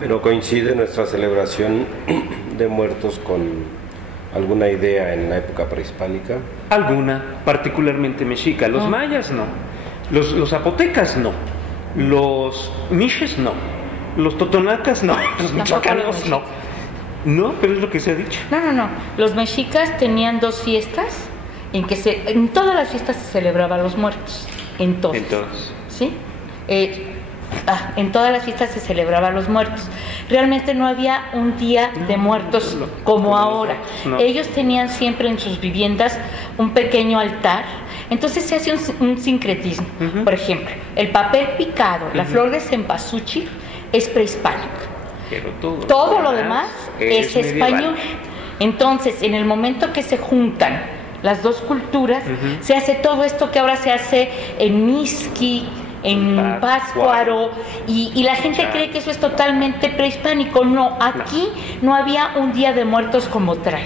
Pero coincide nuestra celebración de muertos con alguna idea en la época prehispánica. Alguna, particularmente mexica. Los mayas no, los zapotecas no, los miches no, los totonacas no, los michoacanos no. No, pero es lo que se ha dicho. No. Los mexicas tenían 2 fiestas en todas las fiestas se celebraban los muertos. En todas. ¿Sí? En todas las fiestas se celebraban los muertos. Realmente no había un día de muertos como ahora. No. Ellos tenían siempre en sus viviendas un pequeño altar. Entonces se hace un sincretismo. Por ejemplo, el papel picado, la flor de cempasúchil es prehispánica. Pero todo lo demás es español. Entonces, en el momento que se juntan las dos culturas, se hace todo esto que ahora se hace en Mixqui, en Pátzcuaro, y la gente cree que eso es totalmente prehispánico. No, aquí no había un día de muertos como tal.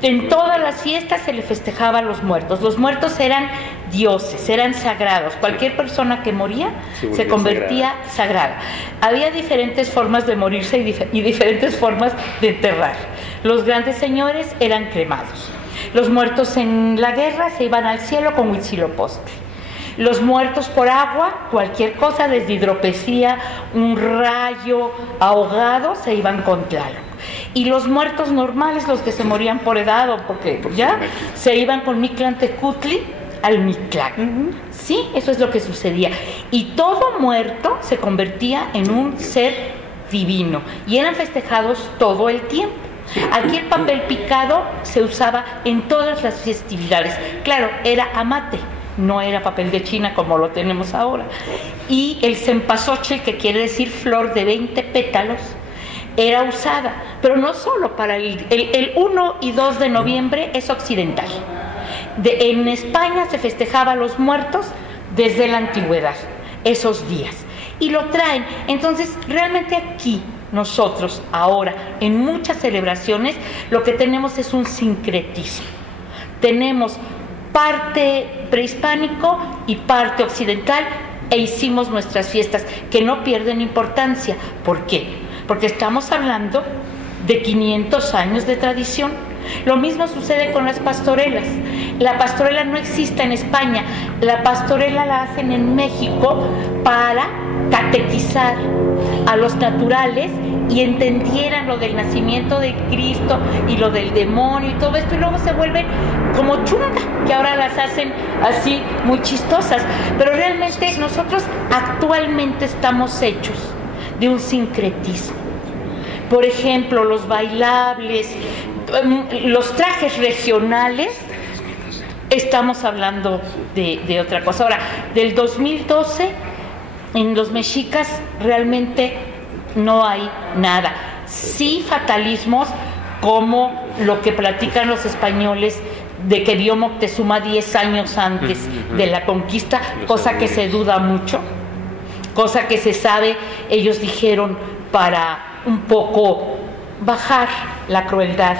En todas las fiestas se le festejaba a los muertos. Los muertos eran dioses, eran sagrados. Cualquier persona que moría se convertía sagrada. Había diferentes formas de morirse y diferentes formas de enterrar. Los grandes señores eran cremados. Los muertos en la guerra se iban al cielo con Huitzilopochtli. Los muertos por agua, cualquier cosa, desde hidropesía, un rayo ahogado, se iban con Tlaloc. Y los muertos normales, los que se morían por edad o porque ya, se iban con Mictlantecutli al Mictlán. Sí, eso es lo que sucedía. Y todo muerto se convertía en un ser divino y eran festejados todo el tiempo. Aquí el papel picado se usaba en todas las festividades. Claro, era amate, no era papel de China como lo tenemos ahora. Y el cempasúchil, que quiere decir flor de 20 pétalos, era usada, pero no solo para el 1 y 2 de noviembre es occidental. En España se festejaba a los muertos desde la antigüedad, esos días, y lo traen. Entonces, realmente aquí, nosotros, ahora, en muchas celebraciones, lo que tenemos es un sincretismo. Tenemos parte prehispánico y parte occidental, e hicimos nuestras fiestas, que no pierden importancia. ¿Por qué? Porque estamos hablando de 500 años de tradición. Lo mismo sucede con las pastorelas. La pastorela no existe en España. La pastorela la hacen en México para catequizar a los naturales y entendieran lo del nacimiento de Cristo y lo del demonio y todo esto, y luego se vuelven como chunga, que ahora las hacen así muy chistosas. Pero realmente nosotros actualmente estamos hechos de un sincretismo. Por ejemplo, los bailables, los trajes regionales, estamos hablando de otra cosa. Ahora, del 2012, en los mexicas realmente no hay nada. Sí fatalismos como lo que platican los españoles de que vio Moctezuma 10 años antes de la conquista, cosa que se duda mucho, cosa que se sabe, ellos dijeron para un poco bajar la crueldad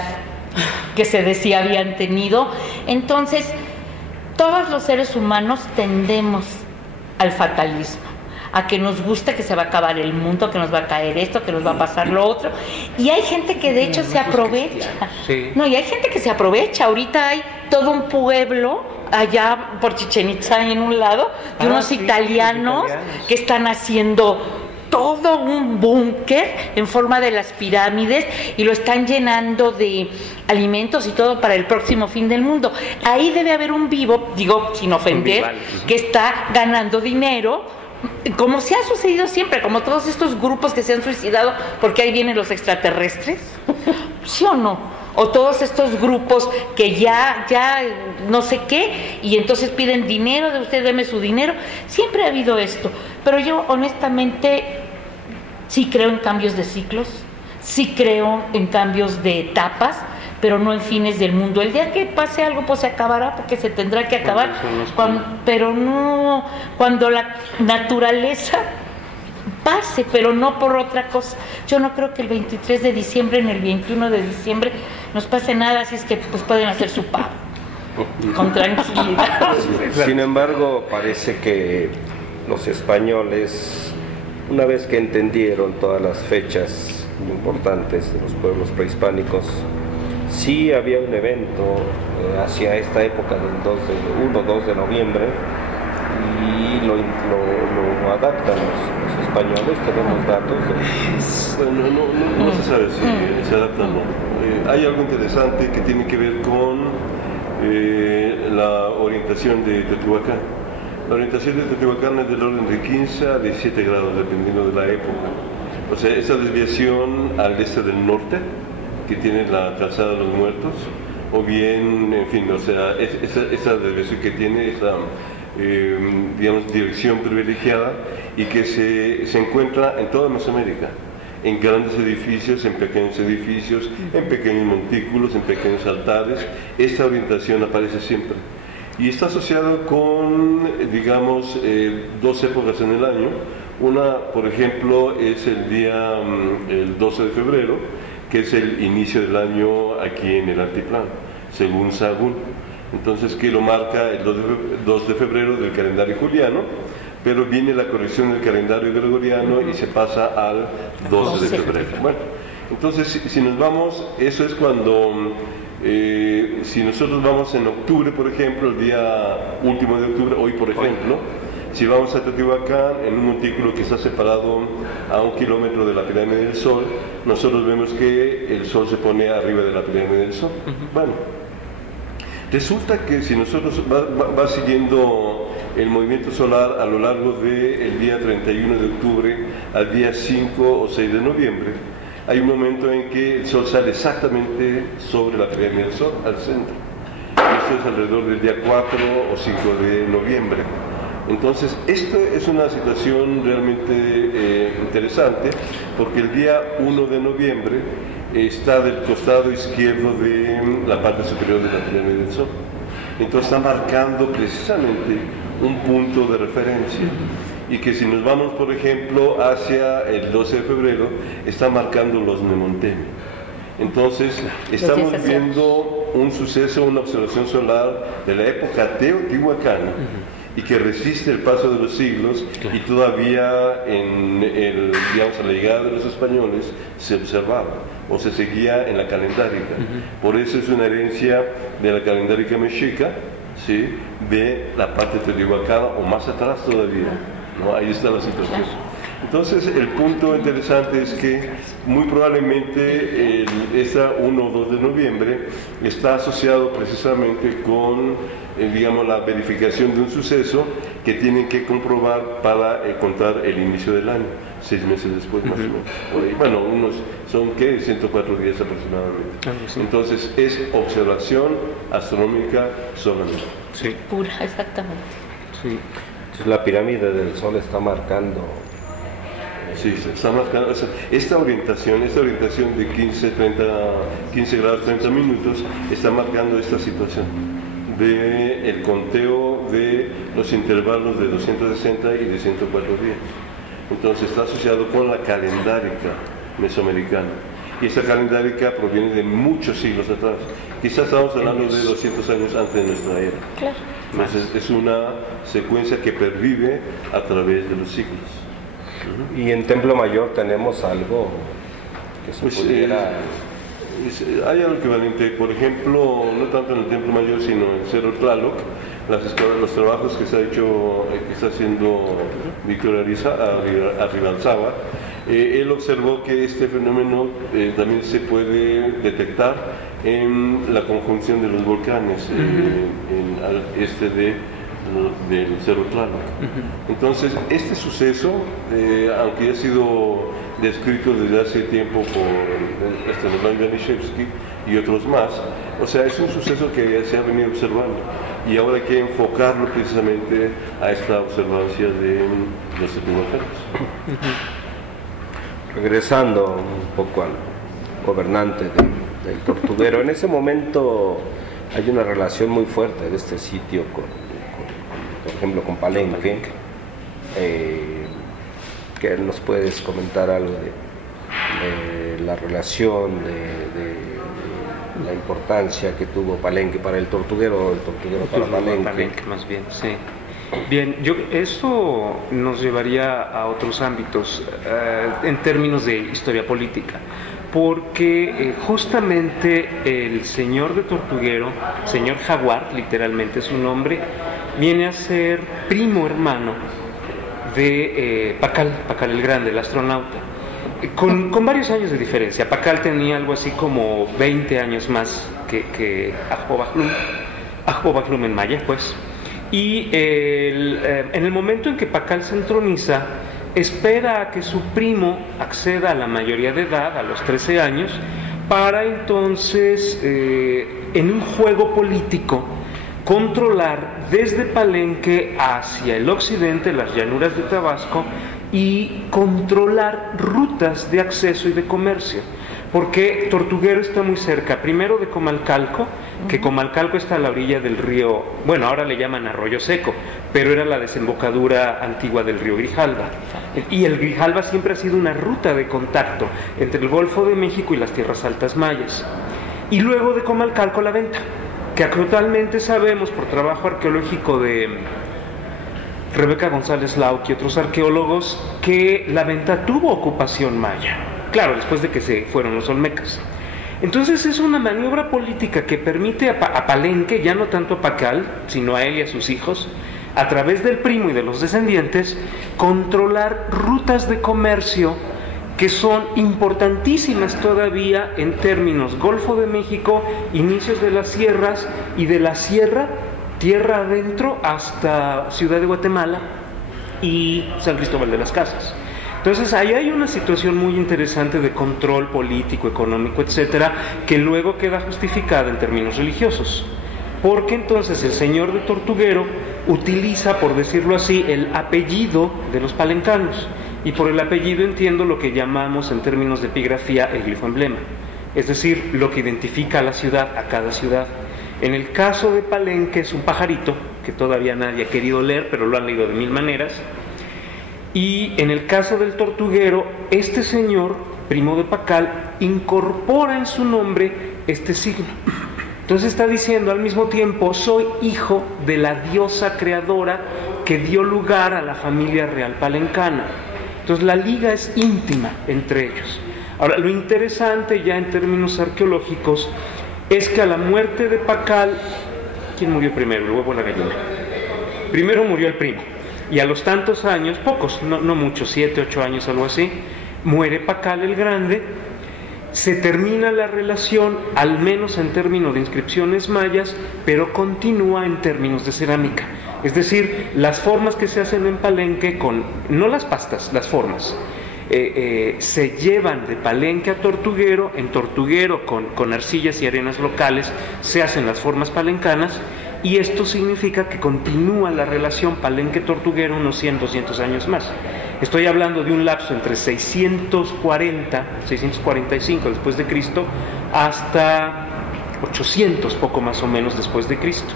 que se decía habían tenido. Entonces, todos los seres humanos tendemos al fatalismo, a que nos guste que se va a acabar el mundo, que nos va a caer esto, que nos va a pasar lo otro. Y hay gente que de hecho se aprovecha. No, y hay gente que se aprovecha. Ahorita hay todo un pueblo allá por Chichén Itzá en un lado, de unos italianos que están haciendo todo un búnker en forma de las pirámides y lo están llenando de alimentos y todo para el próximo fin del mundo. Ahí debe haber un vivo, digo sin ofender, que está ganando dinero, como se ha sucedido siempre, como todos estos grupos que se han suicidado porque ahí vienen los extraterrestres, ¿sí o no? O todos estos grupos que ya no sé qué, y entonces piden dinero, de usted deme su dinero. Siempre ha habido esto, pero yo honestamente sí creo en cambios de ciclos, sí creo en cambios de etapas, pero no en fines del mundo. El día que pase algo, pues se acabará, porque se tendrá que acabar, pero no cuando la naturaleza pase, pero no por otra cosa. Yo no creo que el 23 de diciembre ni el 21 de diciembre nos pase nada, así es que pues pueden hacer su pavo con tranquilidad. Sin embargo, parece que los españoles, una vez que entendieron todas las fechas importantes de los pueblos prehispánicos, sí había un evento hacia esta época del 1-2 de noviembre, y lo adaptan los españoles. Tenemos datos Bueno, no se sabe si se adaptan o no. Hay algo interesante que tiene que ver con la orientación de Teotihuacán. La orientación de Teotihuacán es del orden de 15 a 17 grados, dependiendo de la época. O sea, esa desviación al este del norte, que tiene la calzada de los muertos, o bien, en fin, o sea, esa desviación que tiene esa, digamos, dirección privilegiada, y que se encuentra en toda Mesoamérica, en grandes edificios, en pequeños montículos, en pequeños altares. Esta orientación aparece siempre. Y está asociado con, digamos, dos épocas en el año. Una, por ejemplo, es el 12 de febrero, que es el inicio del año aquí en el altiplano, según Sahagún. Entonces, que lo marca el 2 de febrero del calendario juliano, pero viene la corrección del calendario gregoriano y se pasa al 12 de febrero. Bueno, entonces, si nos vamos, eso es cuando... si nosotros vamos en octubre, por ejemplo, el día último de octubre, hoy por ejemplo, si vamos a Teotihuacán, en un montículo que está separado a 1 kilómetro de la pirámide del Sol, nosotros vemos que el Sol se pone arriba de la pirámide del Sol. Bueno, resulta que si nosotros va siguiendo el movimiento solar a lo largo del día 31 de octubre al día 5 o 6 de noviembre, hay un momento en que el Sol sale exactamente sobre la pirámide del Sol, al centro. Esto es alrededor del día 4 o 5 de noviembre. Entonces, esta es una situación realmente interesante, porque el día 1 de noviembre está del costado izquierdo de la parte superior de la pirámide del Sol. Entonces está marcando precisamente un punto de referencia. Y que si nos vamos, por ejemplo, hacia el 12 de febrero, está marcando los Nemontemi. Entonces, estamos viendo un suceso, una observación solar de la época teotihuacana, y que resiste el paso de los siglos, y todavía digamos, a la llegada de los españoles se observaba o se seguía en la calendárica. Por eso es una herencia de la calendárica mexica, ¿sí?, de la parte teotihuacana, o más atrás todavía, ¿no? Ahí está la situación. Entonces, el punto interesante es que muy probablemente esta 1 o 2 de noviembre está asociado precisamente con, digamos, la verificación de un suceso que tienen que comprobar para contar el inicio del año, 6 meses después más o menos. Bueno, son 104 días aproximadamente. Entonces, es observación astronómica solamente. Sí. Pura, exactamente. Sí. Entonces, la pirámide del Sol está marcando... Sí, se está marcando, o sea, esta orientación de 15 grados 30 minutos está marcando esta situación de el conteo de los intervalos de 260 y de 104 días. Entonces está asociado con la calendárica mesoamericana, y esa calendárica proviene de muchos siglos atrás. Quizás estamos hablando de 200 años antes de nuestra era. Claro. Entonces es una secuencia que pervive a través de los siglos. Y en Templo Mayor tenemos algo que se pudiera... hay algo equivalente, por ejemplo, no tanto en el Templo Mayor, sino en Cerro Tlaloc, los trabajos que está haciendo Víctor Arribalzábal. Él observó que este fenómeno también se puede detectar en la conjunción de los volcanes al este del Cerro Tlaloc. Entonces, este suceso, aunque ya ha sido descrito desde hace tiempo por Stanislav Janiszewski y otros más, o sea, es un suceso que se ha venido observando, y ahora hay que enfocarlo precisamente a esta observancia de los teotihuacanos. Regresando un poco al gobernante del Tortuguero, en ese momento hay una relación muy fuerte de este sitio por ejemplo, con Palenque. que nos puedes comentar algo de la relación, de la importancia que tuvo Palenque para el tortuguero, el tortuguero para Palenque. Más bien, sí. Bien, esto nos llevaría a otros ámbitos en términos de historia política, porque justamente el señor de Tortuguero, señor Jaguar, literalmente su nombre, viene a ser primo hermano de Pacal el Grande, el astronauta, con varios años de diferencia. Pacal tenía algo así como 20 años más que Ajpo Baclum en maya, pues. Y en el momento en que Pacal se entroniza, espera a que su primo acceda a la mayoría de edad, a los 13 años, para entonces, en un juego político, controlar desde Palenque hacia el occidente, las llanuras de Tabasco, y controlar rutas de acceso y de comercio. Porque Tortuguero está muy cerca, primero de Comalcalco, que Comalcalco está a la orilla del río, bueno, ahora le llaman Arroyo Seco, pero era la desembocadura antigua del río Grijalva. Y el Grijalva siempre ha sido una ruta de contacto entre el Golfo de México y las tierras altas mayas. Y luego de Comalcalco la Venta, que actualmente sabemos por trabajo arqueológico de Rebeca González Lauc y otros arqueólogos que la Venta tuvo ocupación maya. Claro, después de que se fueron los olmecas. Entonces es una maniobra política que permite a Palenque, ya no tanto a Pacal, sino a él y a sus hijos, a través del primo y de los descendientes, controlar rutas de comercio que son importantísimas todavía en términos Golfo de México, inicios de las sierras y de la sierra, tierra adentro, hasta Ciudad de Guatemala y San Cristóbal de las Casas. Entonces ahí hay una situación muy interesante de control político, económico, etcétera, que luego queda justificada en términos religiosos, porque entonces el señor de Tortuguero utiliza, por decirlo así, el apellido de los palencanos, y por el apellido entiendo lo que llamamos en términos de epigrafía el glifo emblema, es decir, lo que identifica a la ciudad, a cada ciudad. En el caso de Palenque es un pajarito que todavía nadie ha querido leer, pero lo han leído de mil maneras. Y en el caso del Tortuguero, este señor, primo de Pacal, incorpora en su nombre este signo. Entonces está diciendo al mismo tiempo, soy hijo de la diosa creadora que dio lugar a la familia real palencana. Entonces la liga es íntima entre ellos. Ahora, lo interesante ya en términos arqueológicos es que a la muerte de Pacal, ¿quién murió primero, el huevo o la gallina? Primero murió el primo. Y a los tantos años, pocos, no muchos, 7, 8 años, algo así, muere Pacal el Grande, se termina la relación, al menos en términos de inscripciones mayas, pero continúa en términos de cerámica. Es decir, las formas que se hacen en Palenque, no las pastas, las formas, se llevan de Palenque a Tortuguero, en Tortuguero con arcillas y arenas locales se hacen las formas palencanas, y esto significa que continúa la relación Palenque-Tortuguero unos 100, 200 años más. Estoy hablando de un lapso entre 645 después de Cristo hasta 800, poco más o menos, después de Cristo.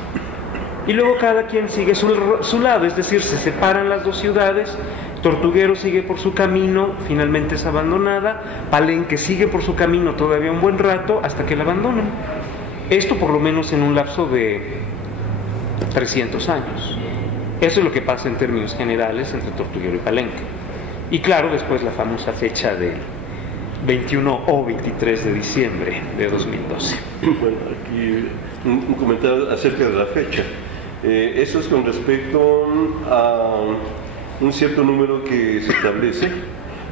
Y luego cada quien sigue su lado, es decir, se separan las dos ciudades. Tortuguero sigue por su camino, finalmente es abandonada. Palenque sigue por su camino todavía un buen rato hasta que la abandonan. Esto por lo menos en un lapso de 300 años. Eso es lo que pasa en términos generales entre Tortuguero y Palenque. Y claro, después la famosa fecha del 21 o 23 de diciembre de 2012. Bueno, aquí un comentario acerca de la fecha. Eso es con respecto a un cierto número que se establece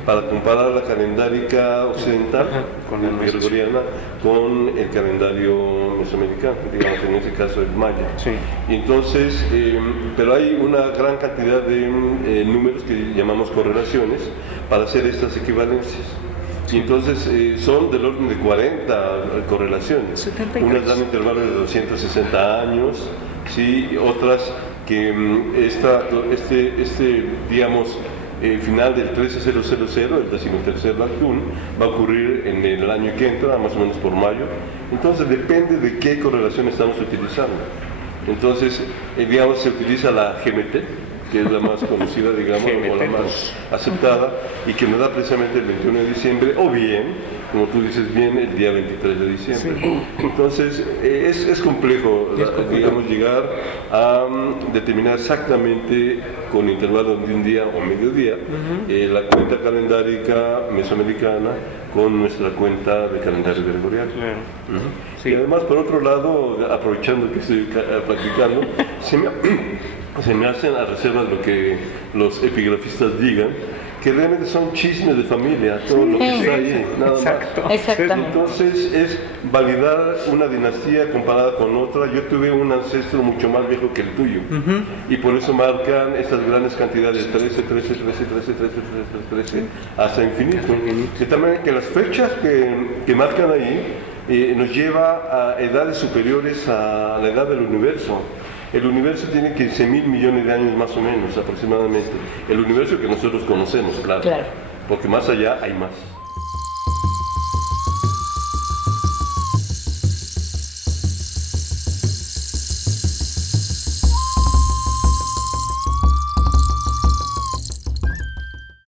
para comparar la calendárica occidental, con la gregoriana, con el calendario mesoamericano, digamos en ese caso el maya. Sí. Y entonces, pero hay una gran cantidad de números que llamamos correlaciones para hacer estas equivalencias. Y entonces son del orden de 40 correlaciones. 73. Unas dan intervalos de 260 años, ¿sí? Otras que digamos, final del 13000, el 13º Lactún, va a ocurrir en el año que entra, más o menos por mayo. Entonces depende de qué correlación estamos utilizando. Entonces, digamos, se utiliza la GMT, que es la más conocida, digamos, o la más aceptada, y que nos da precisamente el 21 de diciembre, o bien, como tú dices bien, el día 23 de diciembre. Sí. Entonces, es complejo, digamos, llegar a determinar exactamente con intervalo de un día o mediodía la cuenta calendárica mesoamericana con nuestra cuenta de calendario gregoriano. Sí. Y además, por otro lado, aprovechando que estoy practicando, se me hacen a reserva de lo que los epigrafistas digan, que realmente son chismes de familia, todo lo que está ahí, nada más. Exactamente. Entonces es validar una dinastía comparada con otra. Yo tuve un ancestro mucho más viejo que el tuyo, y por eso marcan esas grandes cantidades, 13, 13, 13, 13, 13, 13, 13, hasta infinito. Y también que las fechas que marcan ahí nos lleva a edades superiores a la edad del universo. El universo tiene 15.000 millones de años más o menos, aproximadamente. El universo que nosotros conocemos, claro. Porque más allá hay más.